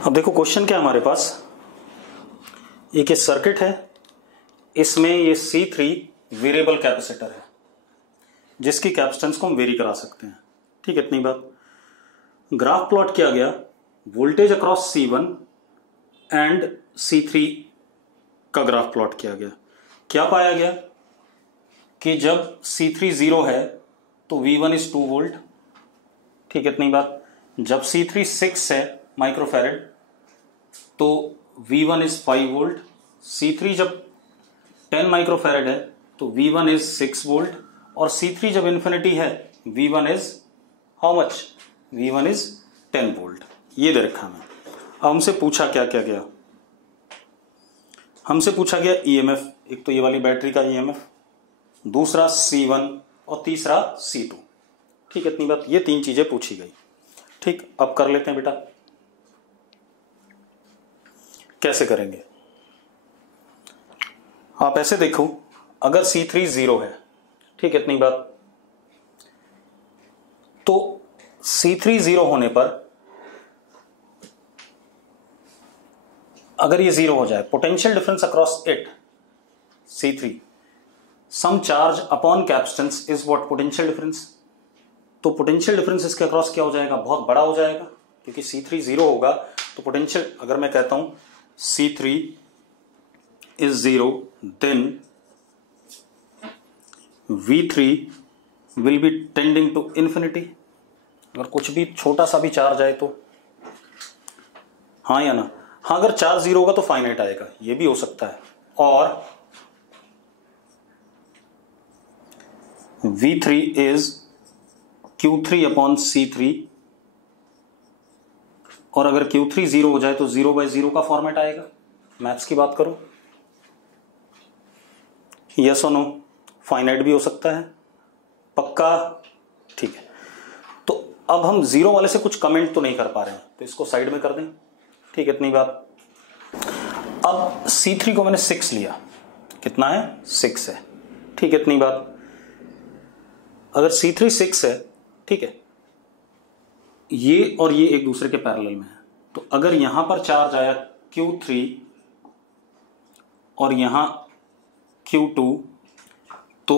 अब देखो क्वेश्चन क्या है हमारे पास। एक ये सर्किट है, इसमें ये C3 वेरिएबल कैपेसिटर है जिसकी कैपेसिटेंस को हम वेरी करा सकते हैं। ठीक है, इतनी बात। ग्राफ प्लॉट किया गया, voltage across C1 and C3 का ग्राफ प्लॉट किया गया। क्या पाया गया कि जब C3 0 है तो V1 इज 2 वोल्ट। ठीक है, इतनी बात। जब C3 6 है माइक्रोफैरेड तो V1 इज 5 वोल्ट। C3 जब 10 माइक्रोफैरेड है तो V1 इज 6 वोल्ट। और C3 जब इन्फिनिटी है V1 is how much? V1 is 10 volt. ये दे रखा है। अब हमसे पूछा क्या क्या गया, हमसे पूछा गया EMF, एक तो ये वाली बैटरी का EMF, दूसरा C1 और तीसरा C2। ठीक है, इतनी बात। ये तीन चीजें पूछी गई। ठीक, अब कर लेते हैं बेटा। कैसे करेंगे? आप ऐसे देखो, अगर C3 0 है, ठीक है, इतनी बात, तो C3 0 होने पर अगर ये 0 हो जाए, potential difference across it C3 some charge upon capacitance is what? Potential difference. तो पोटेंशियल डिफरेंस इसके अक्रॉस क्या हो जाएगा? बहुत बड़ा हो जाएगा, क्योंकि C3 0 होगा तो पोटेंशियल, अगर मैं कहता हूं C3 is 0, then V3 will be tending to infinity। अगर कुछ भी छोटा सा भी चार्ज आए तो, हाँ या ना? हाँ, अगर चार्ज 0 होगा तो फाइनाइट आएगा, ये भी हो सकता है। और V3 is Q3 upon C3, और अगर Q3 0 हो जाए तो 0/0 का फॉर्मेट आएगा। मैथ्स की बात करो, यस और नो? फाइनाइट भी हो सकता है, पक्का? ठीक है, तो अब हम 0 वाले से कुछ कमेंट तो नहीं कर पा रहे हैं, तो इसको साइड में कर दें। ठीक है, इतनी बात। अब C3 को मैंने 6 लिया, कितना है? 6 है। ठीक है, इतनी बात। अगर C3 6 है, ठीक है, ये और ये एक दूसरे के पैरेलल में है, तो अगर यहां पर चार्ज आया Q3 और यहां Q2, तो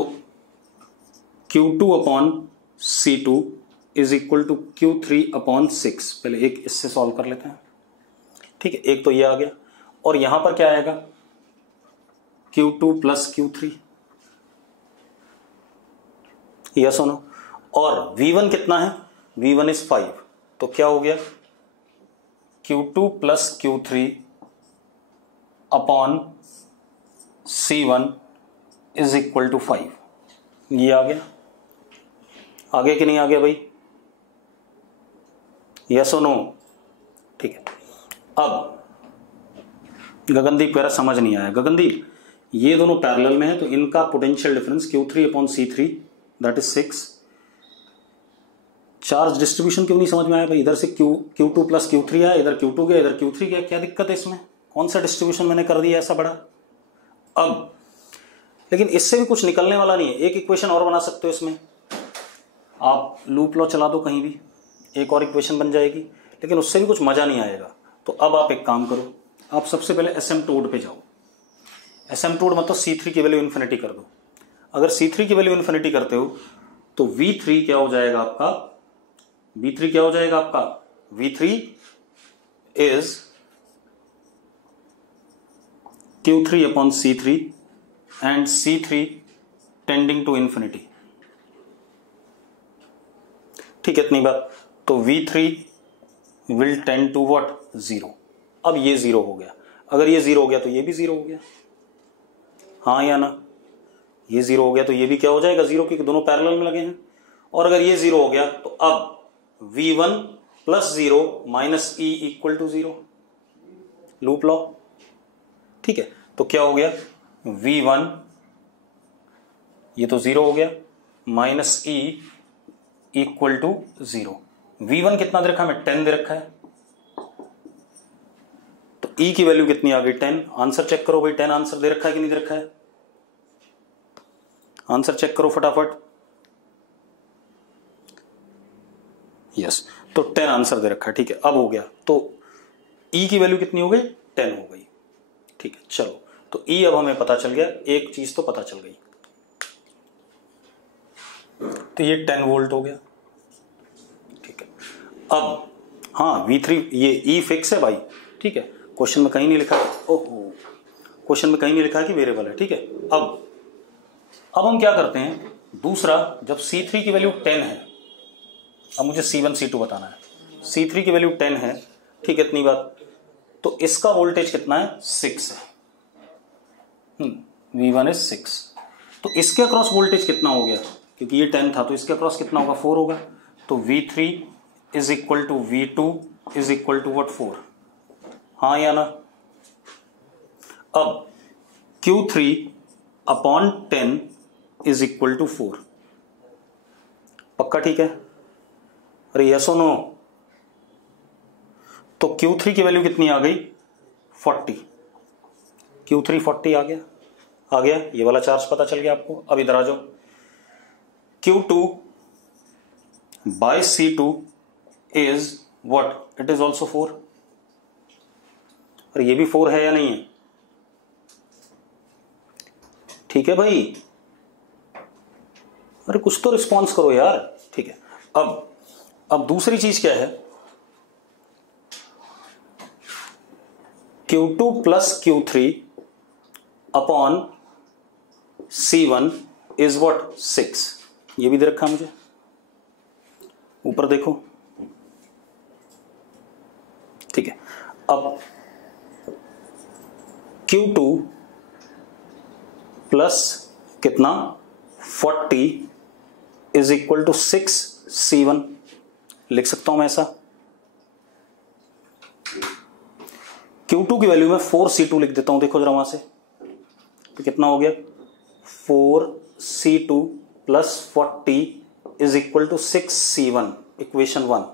Q2 upon C2 is equal to Q3 upon 6। पहले एक इससे सॉल्व कर लेते हैं। ठीक है, एक तो ये आ गया, और यहां पर क्या आएगा? Q2 प्लस Q3, यस और नो? और V1 कितना है? V1 इज 5, तो क्या हो गया? Q2 plus Q3 upon C1 is equal to 5। ये आ गया? आगे कि नहीं आ गया भाई? यस और नो? ठीक है। अब गगनदीप कह रहा समझ नहीं आया। गगनदीप, ये दोनों पैरेलल में है तो इनका potential difference Q3 upon C3 that is 6। Charge distribution क्यों नहीं समझ में आया भाई? इधर से Q2 प्लस Q3 आया, इधर Q2 गया, इधर Q3 गया, क्या दिक्कत है इसमें? कौन सा डिस्ट्रीब्यूशन मैंने कर दिया ऐसा बड़ा? अब लेकिन इससे भी कुछ निकलने वाला नहीं है। एक इक्वेशन और बना सकते हो इसमें, आप लूप लॉ चला दो कहीं भी, एक और इक्वेशन बन जाएगी, लेकिन उससे भी कुछ मजा नहीं आएगा। तो अब आप एक काम करो, आप सबसे पहले एसिम्प्टोट पे जाओ। एसिम्प्टोट मतलब C3 की वैल्यू इन्फिनिटी कर दो। अगर C3 की वैल्यू इन्फिनिटी करते हो तो V3 क्या हो जाएगा आपका? V3 क्या हो जाएगा आपका? V3 is Q3 upon C3 and C3 tending to infinity. ठीक है, इतनी बात। तो V3 will tend to what? 0। अब ये 0 हो गया, अगर ये 0 हो गया तो ये भी 0 हो गया, हाँ या ना? ये 0 हो गया तो ये भी क्या हो जाएगा? 0, क्योंकि दोनों पैरेलल में लगे हैं। और अगर ये 0 हो गया तो अब V1 plus 0 minus E equal to 0, loop law. ठीक है, तो क्या हो गया? V1, ये तो 0 हो गया, minus E equal to 0। V1 कितना दे रखा है? 10 दे रखा है, तो E की वैल्यू कितनी आ गई? 10। आंसर चेक करो भाई, 10 आंसर दे रखा है कि नहीं दे रखा है? आंसर चेक करो फटाफट। यस, तो 10 आंसर दे रखा है। ठीक है, अब हो गया। तो ई की वैल्यू कितनी हो गई 10 हो गई। ठीक है, चलो तो ई अब हमें पता चल गया, एक चीज तो पता चल गई, तो ये 10 वोल्ट हो गया। ठीक है, अब हाँ V3 ये ई फिक्स है भाई। ठीक है, क्वेश्चन में कहीं नहीं लिखा, ओहो क्वेश्चन में कहीं नहीं लिखा कि वेरिएबल है। ठीक है, अब हम क्या करते हैं, दूसरा जब C3 की वैल्यू 10 है, अब मुझे C1 C2 बताना है। C3 की वैल्यू 10 है, ठीक है, इतनी बात, तो इसका वोल्टेज कितना है 6 है। V1 इज 6, तो इसके अक्रॉस वोल्टेज कितना हो गया, क्योंकि ये 10 था तो इसके अक्रॉस कितना होगा 4 होगा, तो V3 is equal to V2 is equal to what 4, हाँ या ना। अब Q3 upon 10 is equal to 4, पक्का ठीक है, अरे यस और नो। तो Q3 की वैल्यू कितनी आ गई 40, Q3 40 आ गया, ये वाला चार्ज पता चल गया आपको। अब इधर आ जाओ, Q2 by C2 is what, it is also 4, और ये भी 4 है या नहीं है, ठीक है भाई, अरे कुछ तो रिस्पॉन्स करो यार। ठीक है, अब दूसरी चीज क्या है, Q2 plus Q3 upon C1 is what 6, ये भी दे रखा मुझे, ऊपर देखो। ठीक है, अब Q2 प्लस कितना 40 इज इक्वल टू 6 C1, लिख सकता हूं मैं ऐसा। Q2 की वैल्यू में 4 C2 लिख देता हूं, देखो जरा वहां से, तो कितना हो गया 4 C2 plus 40 is equal to 6 C1, equation 1।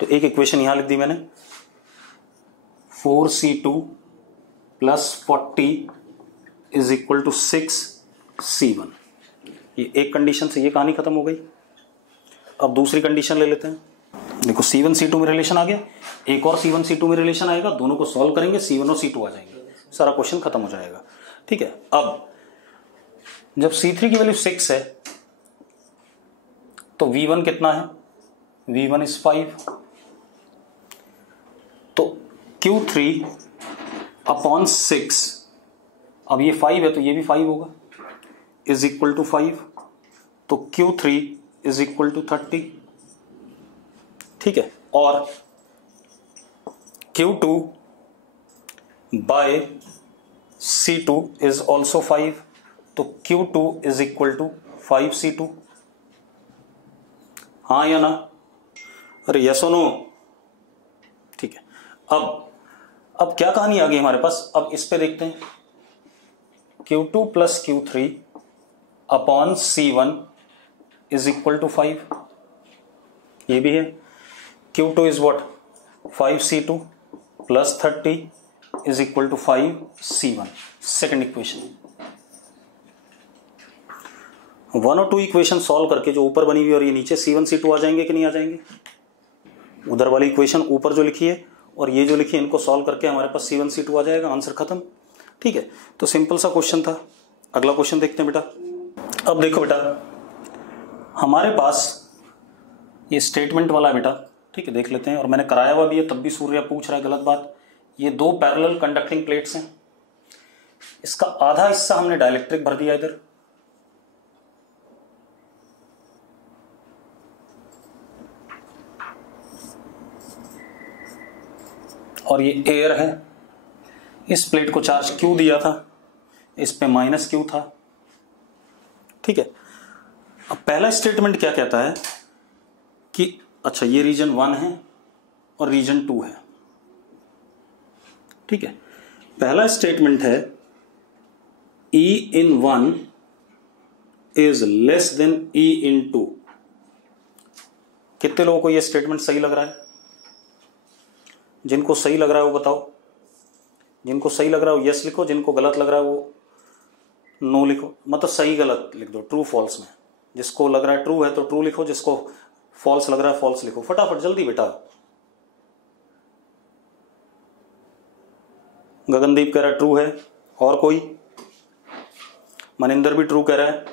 तो एक इक्वेशन यहां लिख दी मैंने, 4 C2 plus 40 is equal to 6 C1, ये एक कंडीशन से ये कहानी खत्म हो गई। अब दूसरी कंडीशन ले लेते हैं, देखो C1 C2 में रिलेशन आ गया, एक और C1 C2 में रिलेशन आएगा, दोनों को सॉल्व करेंगे, C1 और C2 आ जाएंगे, सारा क्वेश्चन खत्म हो जाएगा। ठीक है, अब जब C3 की वैल्यू 6 है तो V1 कितना है, V1 इज 5, तो Q3 अपॉन 6, अब ये 5 है तो ये भी 5 होगा, इज इक्वल टू 5, तो Q3 इज इक्वल टू 30। ठीक है, और Q2 by C2 is also 5, तो Q2 is equal to 5 C2, हाँ या ना, अरे यस और नो। ठीक है, अब क्या कहानी आ गई हमारे पास, अब इस पे देखते हैं, Q2 plus Q3 upon C1 is equal to 5, ये भी है, Q2 is what 5 C2 plus 30 is equal to 5 C1, second equation. 1 और 2 इक्वेशन सॉल्व करके जो ऊपर बनी हुई और ये नीचे C1 C2 आ जाएंगे कि नहीं आ जाएंगे, उधर वाली इक्वेशन ऊपर जो लिखी है और ये जो लिखी है, इनको सॉल्व करके हमारे पास C1 C2 आ जाएगा, आंसर खत्म। ठीक है, तो सिंपल सा क्वेश्चन था। अगला क्वेश्चन देखते हैं बेटा। अब देखो बेटा, हमारे पास ये स्टेटमेंट वाला है बेटा, ठीक है, देख लेते हैं, और मैंने कराया हुआ भी है, तब भी सूर्य पूछ रहा है गलत बात। ये 2 पैरेलल कंडक्टिंग प्लेट्स हैं, इसका आधा हिस्सा हमने डाइलेक्ट्रिक भर दिया इधर, और ये एयर है, इस प्लेट को चार्ज Q दिया था, इस पे माइनस Q था। ठीक है, अब पहला स्टेटमेंट क्या कहता है कि अच्छा ये रीजन 1 है और रीजन 2 है। ठीक है, पहला स्टेटमेंट है E in 1 is less than E in 2। कितने लोगों को यह स्टेटमेंट सही लग रहा है? जिनको सही लग रहा है वो बताओ, जिनको सही लग रहा है वो यस लिखो, जिनको गलत लग रहा है वो नो लिखो, मतलब सही गलत लिख दो, ट्रू फॉल्स में। जिसको लग रहा है ट्रू है तो ट्रू लिखो, जिसको फॉल्स लग रहा है फॉल्स लिखो, फटाफट जल्दी बेटा। गगनदीप कह रहा है ट्रू है, और कोई? मनिंदर भी ट्रू कह रहा है।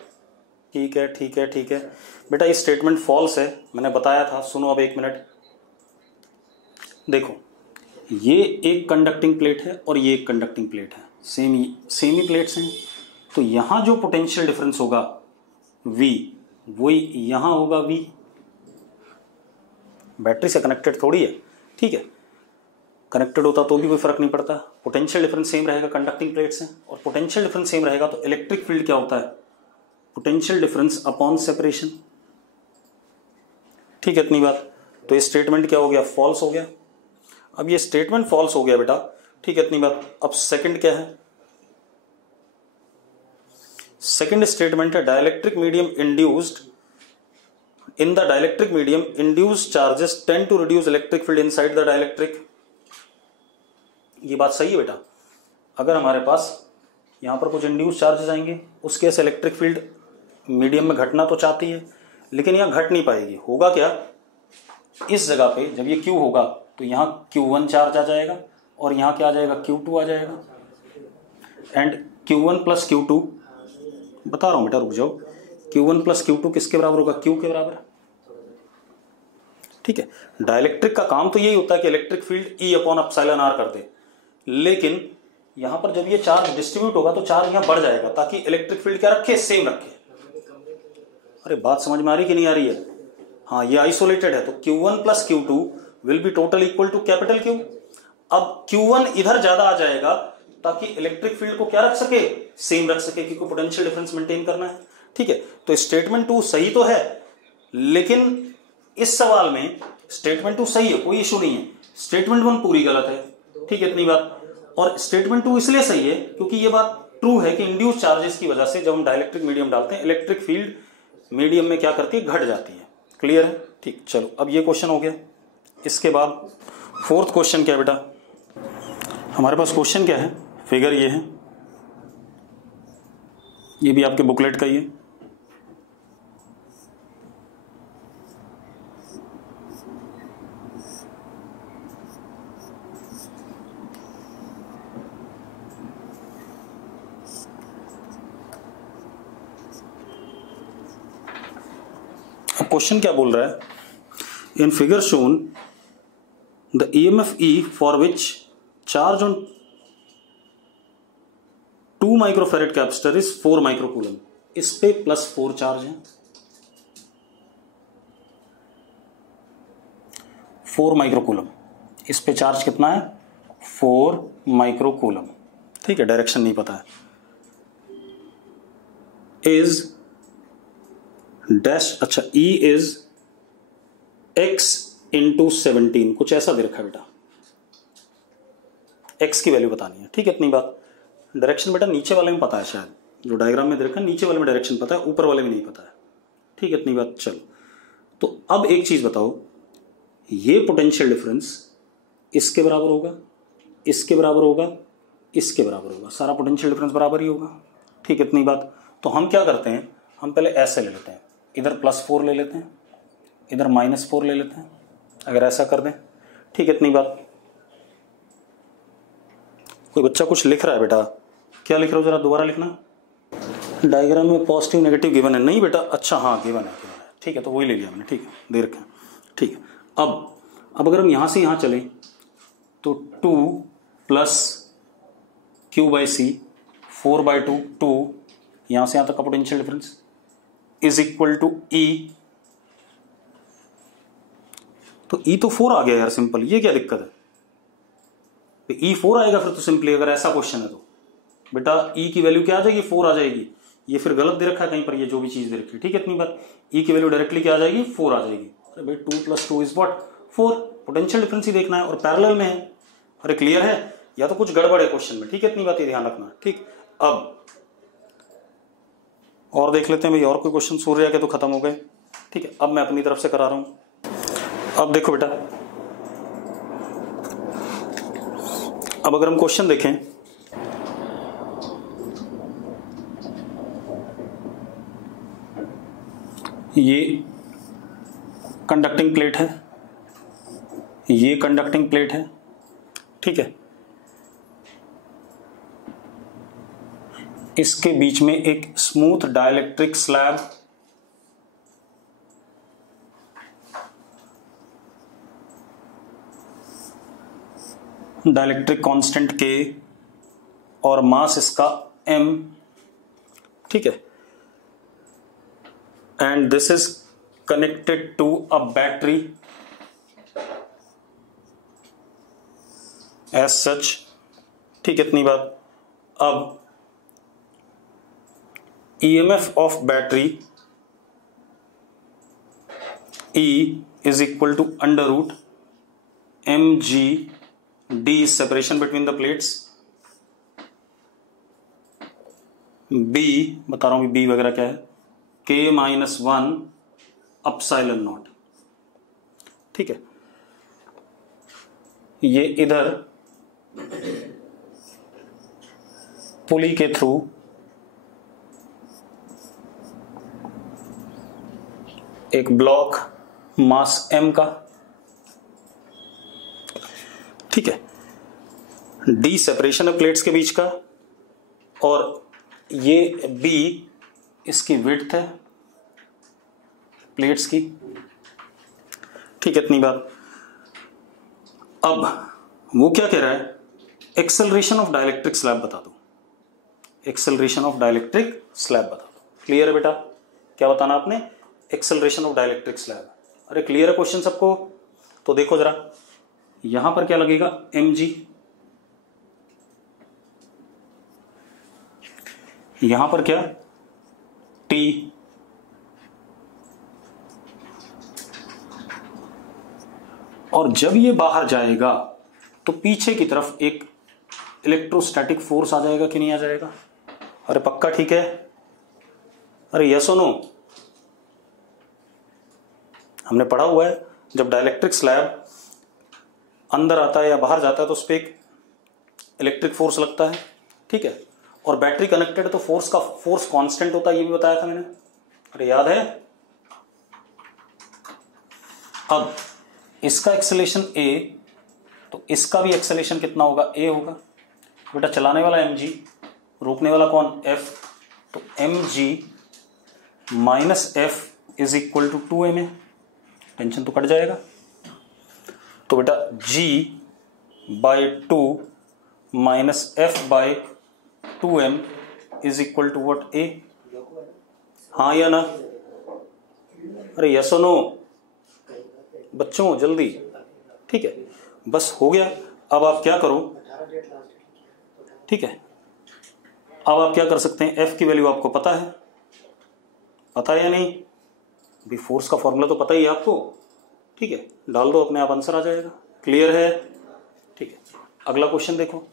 ठीक है ठीक है ठीक है बेटा, ये स्टेटमेंट फॉल्स है, मैंने बताया था। सुनो अब 1 मिनट, देखो ये एक कंडक्टिंग प्लेट है और ये एक कंडक्टिंग प्लेट है, सेम ही प्लेट्स हैं, तो यहां जो पोटेंशियल डिफरेंस होगा V, वही यहां होगा V। बैटरी से कनेक्टेड थोड़ी है, ठीक है, कनेक्टेड होता तो भी कोई फर्क नहीं पड़ता, पोटेंशियल डिफरेंस सेम रहेगा, कंडक्टिंग प्लेट्स हैं, और पोटेंशियल डिफरेंस सेम रहेगा तो इलेक्ट्रिक फील्ड क्या होता है? Potential difference upon separation. ठीक है, इतनी बात। तो ये स्टेटमेंट क्या हो गया? फॉल्स हो गया। अब ये स्टेटमेंट फॉल्स हो गया बेटा, ठीक है, इतनी बात। अब सेकंड क्या है? सेकंड स्टेटमेंट है dielectric medium induced, in the dielectric medium induced charges tend to reduce electric field inside the dielectric. ये बात सही है बेटा। अगर हमारे पास यहां पर कुछ इंड्यूस चार्जेस आएंगे, उसके से इलेक्ट्रिक फील्ड मीडियम में घटना तो चाहती है, लेकिन यहां घट नहीं पाएगी। होगा क्या? इस जगह पे जब ये Q होगा तो यहां Q1 चार्ज आ जाएगा और यहां क्या आ जाएगा? Q2 आ जाएगा। एंड Q1 प्लस Q2, बता रहा हूं बेटा, रुक जाओ, Q1 प्लस Q2 किसके बराबर होगा? Q के बराबर। ठीक है, डाइलेक्ट्रिक का काम तो यही होता है कि electric field E upon epsilon R कर दे, लेकिन यहां पर जब ये चार्ज डिस्ट्रीब्यूट होगा तो चार्ज यहां बढ़ जाएगा ताकि इलेक्ट्रिक फील्ड क्या रखे? सेम रखे। अरे बात समझ में आ रही कि नहीं आ रही है? हाँ, ये आइसोलेटेड है तो Q1 plus Q2 will be total equal to capital Q। अब Q1 इधर ज्यादा आ जाएगा ताकि इलेक्ट्रिक फील्ड को क्या रख सके? सेम रख सके, क्योंकि पोटेंशियल डिफरेंस मेंटेन करना है। ठीक है, तो स्टेटमेंट 2 सही तो है, लेकिन इस सवाल में स्टेटमेंट 2 सही है, कोई इशू नहीं है, स्टेटमेंट 1 पूरी गलत है। ठीक है, इतनी बात। और स्टेटमेंट 2 इसलिए सही है क्योंकि ये बात ट्रू है कि इंड्यूस चार्जेस की वजह से जब हम डाइलेक्ट्रिक मीडियम डालते हैं, इलेक्ट्रिक फील्ड मीडियम में क्या करती है? घट जाती है। क्लियर है? ठीक, चलो अब ये क्वेश्चन हो गया। इसके बाद फोर्थ क्वेश्चन क्या है बेटा? हमारे पास क्वेश्चन क्या है? फिगर ये है, ये भी आपके बुकलेट का ही है। क्वेश्चन क्या बोल रहा है? In figure shown the EMF E for which charge on 2 microfarad capacitor is 4 microcoulomb. इस पे +4 चार्ज है, 4 माइक्रोकूलम। इस पे चार्ज कितना है? 4 माइक्रोकूलम। ठीक है, डायरेक्शन नहीं पता है। इज डैश, अच्छा, E इज x इंटू 17, कुछ ऐसा दे रखा है बेटा, x की वैल्यू बतानी है। ठीक है, इतनी बात। डायरेक्शन बेटा नीचे वाले में पता है, शायद जो डायग्राम में दे रखा है नीचे वाले में डायरेक्शन पता है, ऊपर वाले में नहीं पता है। ठीक है, इतनी बात। चलो, तो अब एक चीज बताओ, ये पोटेंशियल डिफरेंस इसके बराबर होगा, इसके बराबर होगा, इसके बराबर होगा, सारा पोटेंशियल डिफरेंस बराबर ही होगा। ठीक है, इतनी बात। तो हम क्या करते हैं? हम पहले ऐसे ले लेते हैं, इधर +4 ले लेते हैं, इधर -4 ले लेते हैं, अगर ऐसा कर दें। ठीक है, इतनी बात। कोई बच्चा कुछ लिख रहा है बेटा, क्या लिख रहा हो? जरा दोबारा लिखना। डायग्राम में पॉजिटिव नेगेटिव गिवन है? नहीं बेटा, अच्छा हाँ गिवन है। ठीक है, तो वही ले लिया मैंने। ठीक है, दे रखा है। ठीक है, अब अगर हम यहां से यहां चले तो 2 + Q/C 4/2, 2 यहां से यहां तक का potential difference is equal to E। तो E तो 4 आ गया यार, सिंपल। ये क्या दिक्कत है? तो E 4 आएगा फिर तो सिंपली, अगर ऐसा क्वेश्चन है तो बेटा E की वैल्यू क्या आ जाएगी? 4 आ जाएगी। ये फिर गलत दे रखा है कहीं पर, ये जो भी चीज दे रखी है। ठीक है, इतनी बात। E की वैल्यू डायरेक्टली क्या आ जाएगी? 4 आ जाएगी। अरे भाई 2 + 2 इज व्हाट? 4। पोटेंशियल डिफरेंस ही देखना है और पैरेलल में है। अरे क्लियर है? या तो कुछ गड़बड़ है क्वेश्चन में। ठीक है, इतनी बात, ये ध्यान रखना। ठीक, अब और देख लेते हैं भाई, और कोई क्वेश्चन सूर्य के तो खत्म हो गए। ठीक है, अब मैं अपनी तरफ से करा रहा हूं। अब देखो बेटा, अब अगर हम क्वेश्चन देखें, ये कंडक्टिंग प्लेट है, ये कंडक्टिंग प्लेट है। ठीक है, इसके बीच में एक smooth dielectric slab, dielectric constant K और मास इसका m, ठीक है, and this is connected to a battery as such, ठीक है, इतनी बात। अब EMF of battery E is equal to under root mg, D is separation between the plates, B बता रहा हूं B वगैरह क्या है, K माइनस 1 अपसाइलन नॉट, ठीक है। ये इधर पुली के थ्रू एक ब्लॉक मास m का, ठीक है, D सेपरेशन है प्लेट्स के बीच का, और ये B इसकी विड्थ है प्लेट्स की, ठीक है, इतनी बात। अब वो क्या कह रहा है, एक्सेलरेशन ऑफ डाइलेक्ट्रिक स्लैब बता दो, एक्सेलरेशन ऑफ डाइलेक्ट्रिक स्लैब बता दो। क्लियर है बेटा, क्या बताना आपने, एक्सेलरेशन ऑफ डाइलेक्ट्रिक स्लैब। अरे क्लियर है क्वेश्चन सबको, तो देखो जरा, यहां पर क्या लगेगा mg, यहां पर क्या T, और जब ये बाहर जाएगा तो पीछे की तरफ एक इलेक्ट्रोस्टैटिक फोर्स आ जाएगा कि नहीं आ जाएगा? अरे पक्का ठीक है, अरे यस और नो। हमने पढ़ा हुआ है जब डाइलेक्ट्रिक स्लैब अंदर आता है या बाहर जाता है तो उस पर एक इलेक्ट्रिक फोर्स लगता है, ठीक है, और बैटरी कनेक्टेड है तो फोर्स कांस्टेंट होता है, ये भी बताया था मैंने, अरे याद है। अब इसका एक्सेलेरेशन a, तो इसका भी एक्सेलेरेशन कितना होगा, a होगा। बेटा चलाने वाला mg, रोकने वाला कौन, f, तो mg minus f is equal to 2ma, tension तो कट जाएगा। तो बेटा g by 2 minus f by 2m is equal to what, a, हाँ या ना, अरे यस और नो बच्चों जल्दी, ठीक है, बस हो गया। अब आप क्या करो, ठीक है, अब आप क्या कर सकते हैं, f की वैल्यू आपको पता है या नहीं, भी फोर्स का फॉर्मूला तो पता ही है आपको, ठीक है, डाल दो अपने आप आंसर आ जाएगा। क्लियर है, ठीक है, अगला क्वेश्चन देखो।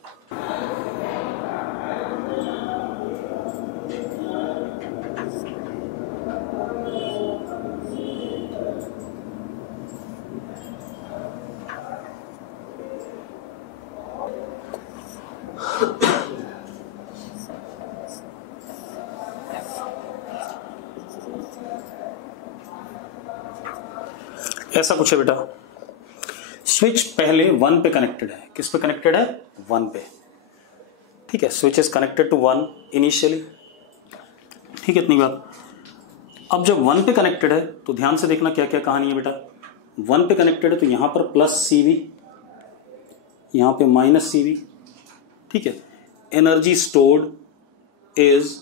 ऐसा कुछ है बेटा, स्विच पहले 1 पे कनेक्टेड है, किस पे कनेक्टेड है, 1 पे, ठीक है, switch is connected to 1 initially, ठीक है, इतनी बात। अब जब 1 पे कनेक्टेड है तो ध्यान से देखना क्या क्या कहानी है बेटा। 1 पे कनेक्टेड है तो यहां पर प्लस CV, यहां पे माइनस CV, ठीक है, energy stored is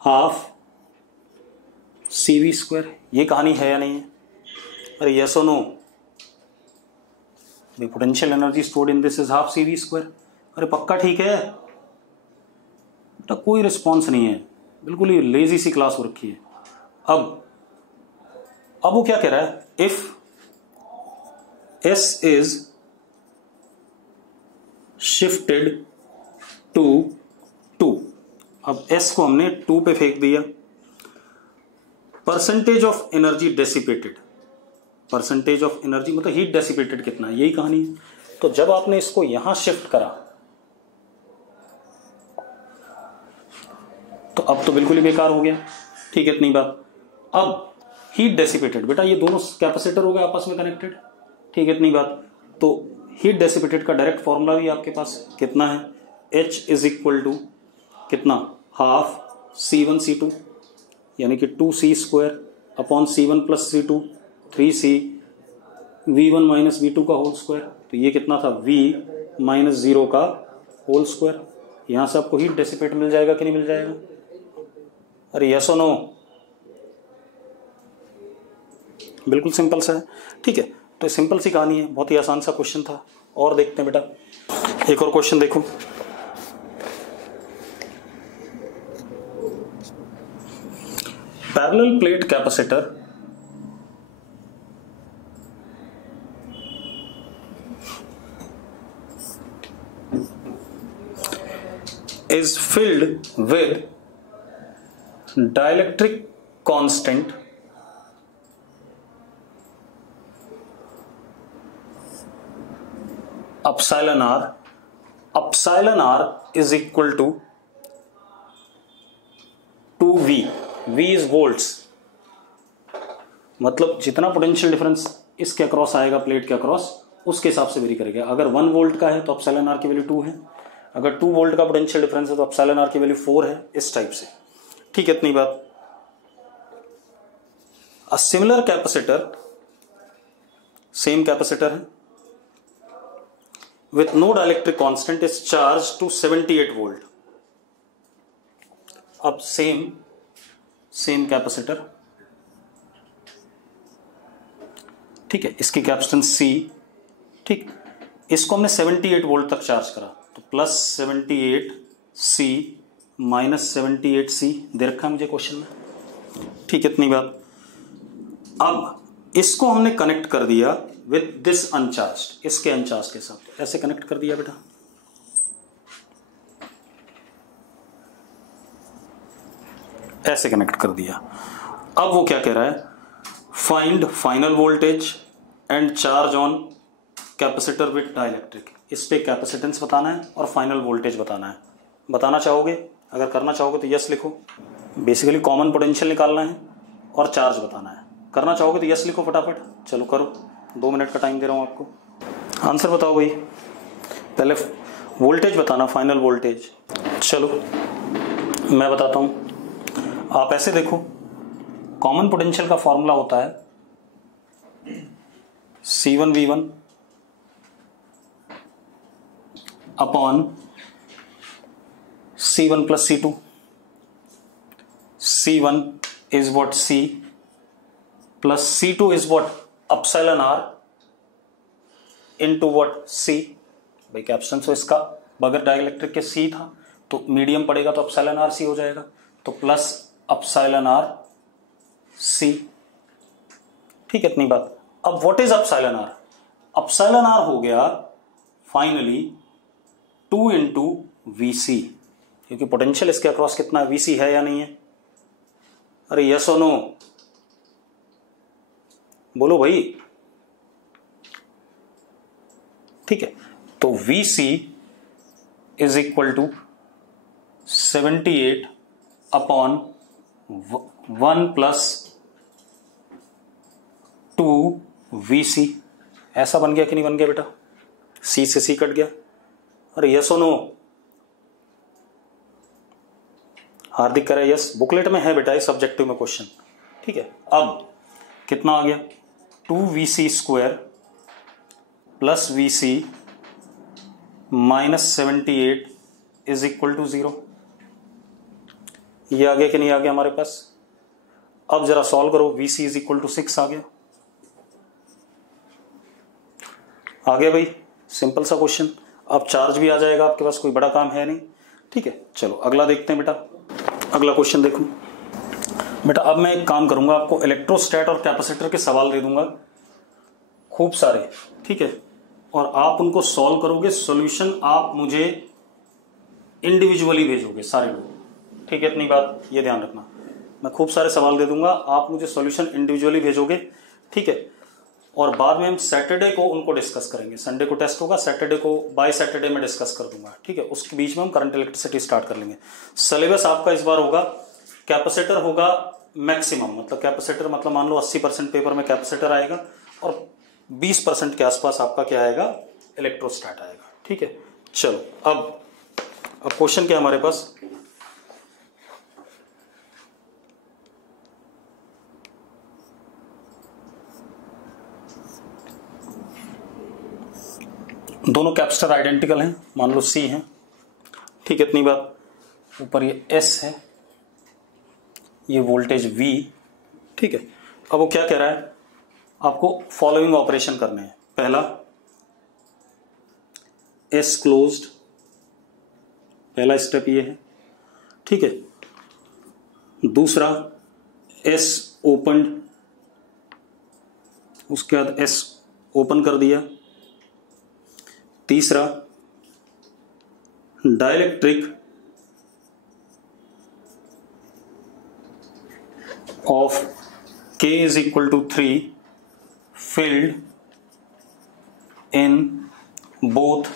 half CV square, ये कहानी है या नहीं है, अरे यस और no, potential energy stored in this is half CV square, अरे पक्का ठीक है बेटा, कोई रिस्पॉन्स नहीं है, बिल्कुल ही लेजी सी क्लास हो रखी है। अब वो क्या कह रहा है, if S is shifted to 2, अब S को हमने 2 पे फेंक दिया, percentage of energy dissipated, percentage of energy मतलब हीट डेसिपेटेड कितना है, यही कहानी है। तो जब आपने इसको यहां शिफ्ट करा तो अब तो बिल्कुल ही बेकार हो गया, ठीक है, इतनी बात। अब हीट डेसिपेटेड, बेटा ये दोनों कैपेसिटर हो गए आपस में कनेक्टेड, ठीक है, इतनी बात। तो हीट डेसिपेटेड का डायरेक्ट फॉर्मूला भी आपके पास कितना है, H इज इक्वल टू कितना, हाफ C1 C2 यानी कि 2C² upon C1 plus C2 3C V1 minus V2 का होल स्क्वायर। तो ये कितना था, V माइनस 0 का होल स्क्वायर। यहां से आपको हीट डेसिपेट मिल जाएगा कि नहीं मिल जाएगा? अरे यस और नो? बिल्कुल सिंपल सा है। ठीक है, तो सिंपल सी कहानी है, बहुत ही आसान सा क्वेश्चन था। और देखते हैं बेटा, एक और क्वेश्चन देखो। Parallel plate capacitor is filled with dielectric constant epsilon r. Epsilon r is equal to 2V. V is volts, मतलब जितना पोटेंशियल डिफरेंस इसके अक्रॉस आएगा प्लेट के अक्रॉस उसके हिसाब से वेरी करेगा। अगर 1 वोल्ट का है तो एप्सिलॉन आर की वैल्यू 2 है, अगर 2 वोल्ट का पोटेंशियल डिफरेंस है तो एप्सिलॉन आर की वैल्यू 4 है, इस टाइप से। ठीक है, इतनी बात। A similar capacitor, same capacitor है with no dielectric constant is charged to 78 volt. अब सेम कैपेसिटर, ठीक है, इसकी कैपेसिटेंस C, ठीक, इसको हमने 78 वोल्ट तक चार्ज करा तो प्लस 78C माइनस 78C दे रखा है मुझे क्वेश्चन में। ठीक है, इतनी बात। अब इसको हमने कनेक्ट कर दिया विद दिस अनचार्ज, इसके अनचार्ज के साथ ऐसे कनेक्ट कर दिया बेटा। ऐसे कनेक्ट कर दिया। अब वो क्या कह रहा है, find final voltage and charge on capacitor with dielectric. इस पे कैपेसिटेंस बताना है और फाइनल वोल्टेज बताना है। बताना चाहोगे, अगर करना चाहोगे तो यस लिखो। बेसिकली कॉमन पोटेंशियल निकालना है और चार्ज बताना है। करना चाहोगे तो यस लिखो फटाफट। चलो करो, 2 मिनट का टाइम दे रहा हूं आपको। आंसर बताओ भाई। पहले वोल्टेज बताना, फाइनल वोल्टेज। चलो मैं बताता हूं। आप ऐसे देखो, कॉमन पोटेंशियल का फॉर्मूला होता है C1V1 upon C1 plus C2। C1 is what C plus C2 is what epsilon r into what C। भाई कैपेसिटेंस तो इसका बगैर डाइलेक्ट्रिक के C था तो मीडियम पड़ेगा तो एप्सिलॉन r C हो जाएगा, तो प्लस एप्सिलॉन r C। ठीक है, इतनी बात। अब what is epsilon r? Epsilon r हो गया फाइनली 2 इंटू VC, क्योंकि पोटेंशियल इसके अक्रॉस कितना है, VC है या नहीं है? अरे यस और नो बोलो भाई। ठीक है, तो VC is equal to 78 upon 1 plus 2 VC। ऐसा बन गया कि नहीं बन गया बेटा? C से C कट गया। अरे यस और नो? हार्दिक करे यस। बुकलेट में है बेटा, इस सब्जेक्टिव में क्वेश्चन। ठीक है, अब कितना आ गया, 2VC square plus VC minus 78 is equal to 0। ये आ गया कि नहीं आ गया हमारे पास? अब जरा सॉल्व करो। VC इज इक्वल टू 6 आ गया। आ गया भाई, सिंपल सा क्वेश्चन। अब चार्ज भी आ जाएगा आपके पास, कोई बड़ा काम है नहीं। ठीक है, चलो अगला देखते हैं बेटा। अगला क्वेश्चन देखो बेटा। अब मैं एक काम करूंगा, आपको इलेक्ट्रोस्टैट और कैपेसिटर के सवाल दे दूंगा खूब सारे, ठीक है, और आप उनको सॉल्व करोगे। सॉल्यूशन आप मुझे इंडिविजुअली भेजोगे सारे लोग। ठीक है, इतनी बात ये ध्यान रखना। मैं खूब सारे सवाल दे दूंगा, आप मुझे सॉल्यूशन इंडिविजुअली भेजोगे। ठीक है, और बाद में हम सैटरडे को उनको डिस्कस करेंगे। संडे को टेस्ट होगा, सैटरडे को बाय सैटरडे में डिस्कस कर दूंगा। ठीक है, उसके बीच में हम करंट इलेक्ट्रिसिटी स्टार्ट कर लेंगे। सिलेबस आपका इस बार होगा, कैपेसिटर होगा मैक्सिमम, मतलब कैपेसिटर मतलब मान लो 80% पेपर में कैपेसिटर आएगा और 20% के आसपास आपका क्या आएगा, इलेक्ट्रोस्टैट आएगा। ठीक है, चलो अब क्वेश्चन क्या हमारे पास, दोनों कैपेसिटर आइडेंटिकल हैं, मान लो C है, ठीक है, इतनी बात। ऊपर ये S है, ये वोल्टेज V, ठीक है। अब वो क्या कह रहा है, आपको फॉलोइंग ऑपरेशन करने हैं। पहला S क्लोज्ड, पहला स्टेप ये है, ठीक है। दूसरा S ओपन्ड, उसके बाद S ओपन कर दिया। तीसरा dielectric of K is equal to 3 filled in both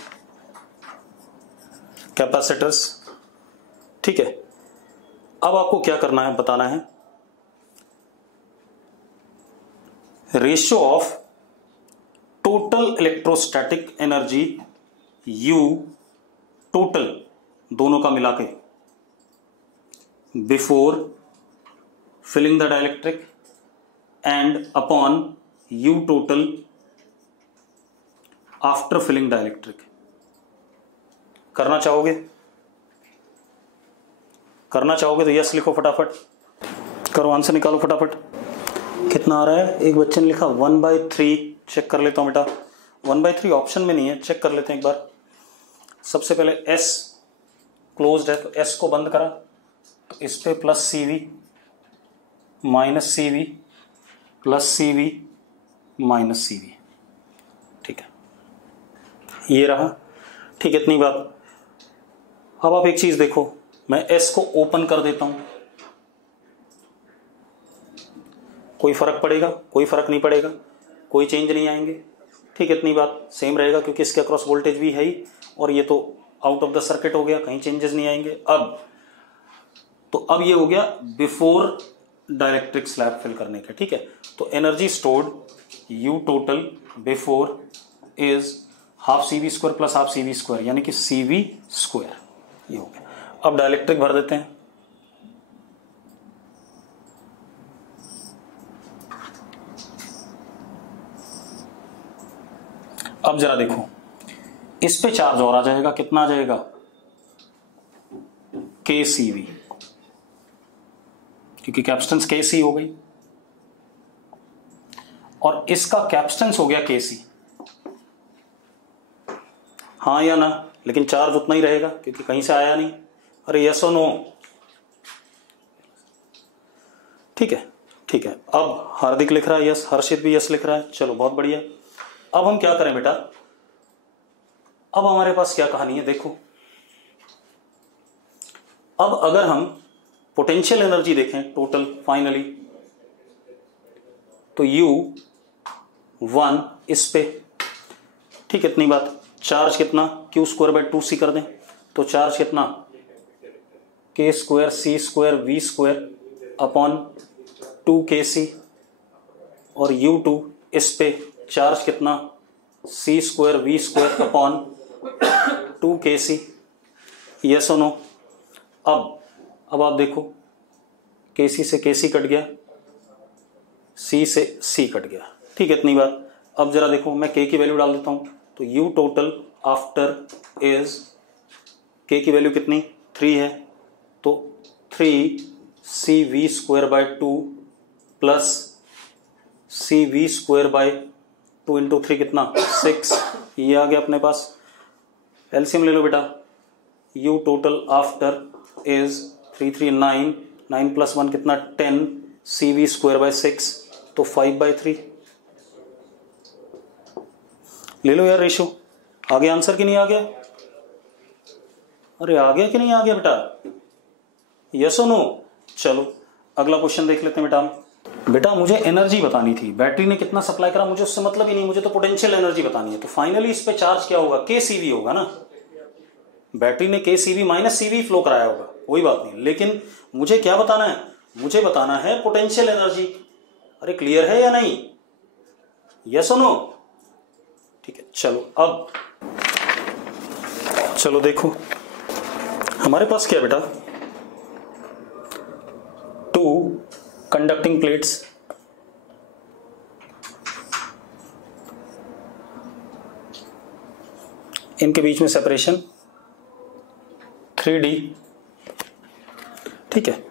capacitors, ठीक है। अब आपको क्या करना है, बताना है ratio of total electrostatic energy U total, दोनों का मिला के, before filling the dielectric and upon U total after filling dielectric. करना चाहोगे? करना चाहोगे तो यस लिखो फटाफट, करो, आंसर निकालो फटाफट। कितना आ रहा है? एक बच्चे ने लिखा 1/3, चेक कर लेता हूं बेटा, 1/3 ऑप्शन में नहीं है, चेक कर लेते हैं एक बार। सबसे पहले S क्लोज्ड है तो S को बंद करा, तो इस पे plus CV minus CV plus CV minus CV, ठीक है, ये रहा, ठीक है, इतनी बात। अब आप एक चीज देखो, मैं S को ओपन कर देता हूं, कोई फर्क पड़ेगा? कोई फर्क नहीं पड़ेगा, कोई चेंज नहीं आएंगे, ठीक है, इतनी बात, सेम रहेगा क्योंकि इसके अक्रॉस वोल्टेज भी है ही, और ये तो आउट ऑफ द सर्किट हो गया, कहीं चेंजेस नहीं आएंगे। अब ये हो गया बिफोर डाइलेक्ट्रिक स्लैब फिल करने का, ठीक है। तो energy stored U total before is half CV square plus half CV square, यानी कि CV स्क्वायर, ये हो गया। अब डाइलेक्ट्रिक भर देते हैं, अब जरा देखो, इस पे चार्ज और आ जाएगा, कितना आ जाएगा? KCV, क्योंकि कैपेसिटेंस KC हो गई, और इसका कैपेसिटेंस हो गया KC, हाँ या ना? लेकिन चार्ज उतना ही रहेगा क्योंकि कहीं से आया नहीं। अरे यस और नो? ठीक है, ठीक है। अब हार्दिक लिख रहा है यस, हर्षित भी यस लिख रहा है, चलो बहुत बढ़िया। अब हम क्या करें बेटा, अब हमारे पास क्या कहानी है देखो। अब अगर हम पोटेंशियल एनर्जी देखें टोटल फाइनली, तो U1 इस पे, ठीक है, इतनी बात। चार्ज कितना? Q स्क्वायर बाय 2C कर दें, तो चार्ज कितना? K square C square V square upon 2KC, और U2 इस पे चार्ज कितना? C square V square upon 2KC, yes और नो? अब आप देखो, KC से KC कट गया, C से C कट गया, ठीक है, इतनी बात। अब जरा देखो, मैं K की वैल्यू डाल देता हूं, तो U total after is, K की वैल्यू कितनी? 3 है, तो 3CV square by 2 plus CV square by 2 into 3 कितना? 6, ये आ गया अपने पास। एलसीएम ले लो बेटा, U total after is 3 3 9, 9 plus 1 कितना? 10, CV स्क्वायर बाय 6, तो 5/3 ले लो यार रेशो। आ गया आंसर कि नहीं आ गया? अरे आ गया कि नहीं आ गया बेटा? यस और नो? चलो अगला क्वेश्चन देख लेते हैं बेटा। बेटा मुझे एनर्जी बतानी थी, बैटरी ने कितना सप्लाई करा मुझे उससे मतलब ही नहीं, मुझे तो पोटेंशियल एनर्जी बतानी है। तो फाइनली इस पे चार्ज क्या होगा? KCV होगा ना। बैटरी ने KCV माइनस CV फ्लो कराया होगा, कोई बात नहीं, लेकिन मुझे क्या बताना है? मुझे बताना है पोटेंशियल एनर्जी। अरे क्लियर है या नहीं? यस और नो? ठीक है, चलो अब चलो देखो, हमारे पास क्या बेटा, 2 कंडक्टिंग प्लेट्स, इनके बीच में सेपरेशन 3D, ठीक है,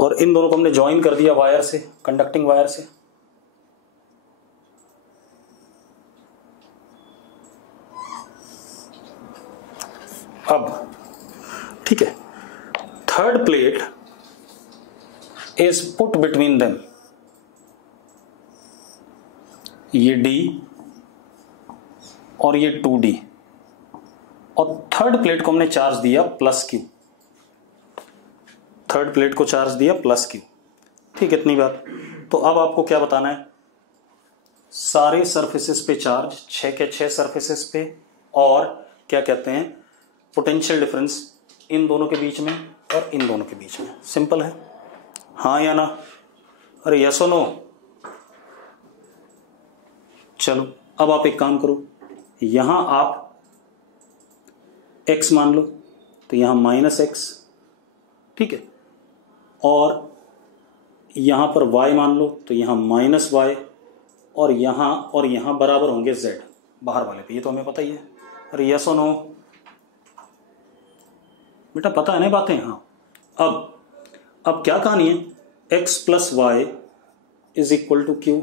और इन दोनों को हमने ज्वाइन कर दिया वायर से, कंडक्टिंग वायर से। अब ठीक है, third plate is put between them, ये D और ये 2D, और थर्ड प्लेट को हमने चार्ज दिया +Q, थर्ड प्लेट को चार्ज दिया +Q, ठीक है, इतनी बात। तो अब आपको क्या बताना है, सारे सरफेसेस पे चार्ज, 6 के 6 सरफेसेस पे, और क्या कहते हैं, पोटेंशियल डिफरेंस इन दोनों के बीच में और इन दोनों के बीच में। सिंपल है, हाँ या ना, अरे यस और नो। चलो अब आप एक काम करो, यहां आप x मान लो, तो यहां -x, ठीक है, और यहां पर y मान लो, तो यहां -y, और यहां बराबर होंगे z बाहर वाले पे, ये तो हमें पता ही है। अरे यस और नो बेटा, पता है ना बातें, हाँ। अब क्या कहानी है, x + y = q,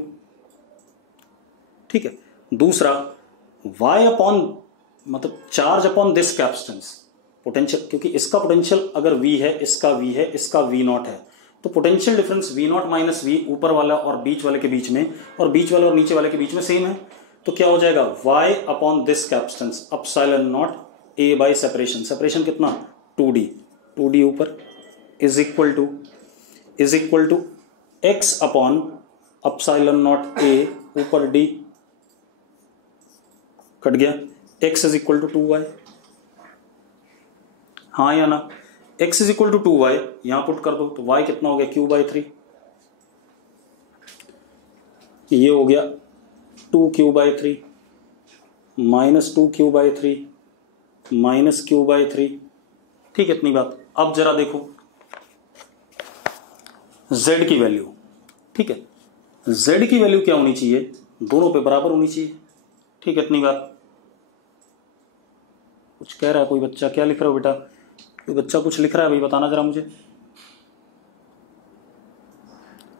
ठीक है। दूसरा, y अपॉन मतलब charge upon this capacitance, potential, क्योंकि इसका पोटेंशियल अगर v है, इसका v है, इसका v0 है, तो पोटेंशियल डिफरेंस v0 - v ऊपर वाला और बीच वाले के बीच में, और बीच वाले और नीचे वाले के बीच में सेम है, तो क्या हो जाएगा, y upon this capacitance ε0 a by separation, separation कितना 2D ऊपर, is equal to x upon ε0 a ऊपर d, कट गया, x = 2y, हाँ या ना, x = 2y यहां पुट कर दो, तो y कितना हो गया, q/3, ये हो गया 2q/3 -2q/3 -q/3, ठीक है, इतनी बात। अब जरा देखो z की वैल्यू, ठीक है, z की वैल्यू क्या होनी चाहिए, दोनों पे बराबर होनी चाहिए, ठीक है, इतनी बात। कुछ कह रहा है कोई बच्चा, क्या लिख रहे हो बेटा, कोई बच्चा कुछ लिख रहा है, भाई बताना जरा मुझे।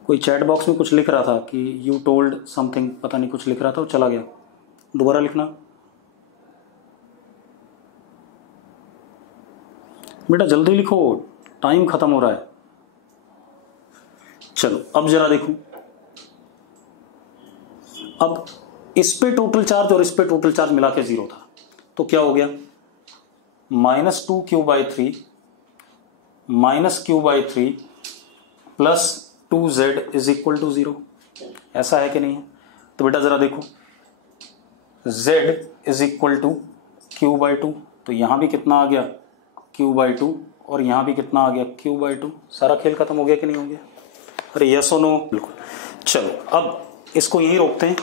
कोई चैट बॉक्स में कुछ लिख रहा था कि यू टोल्ड समथिंग, पता नहीं कुछ लिख रहा था, वो चला गया, दोबारा लिखना बेटा, जल्दी लिखो, टाइम खत्म हो रहा है। चलो अब जरा देखो, अब इस पे टोटल चार्ज और इस पे टोटल चार्ज मिला के 0 था, तो क्या हो गया, -2q/3 -q/3 + 2z = 0, ऐसा है कि नहीं है। तो बेटा जरा देखो, z = q/2, तो यहां भी कितना आ गया, q/2, और यहां भी कितना आ गया, q/2, सारा खेल खत्म हो गया कि नहीं हो गया, अरे यस और नो, बिल्कुल। चलो अब इसको यहीं रोकते हैं।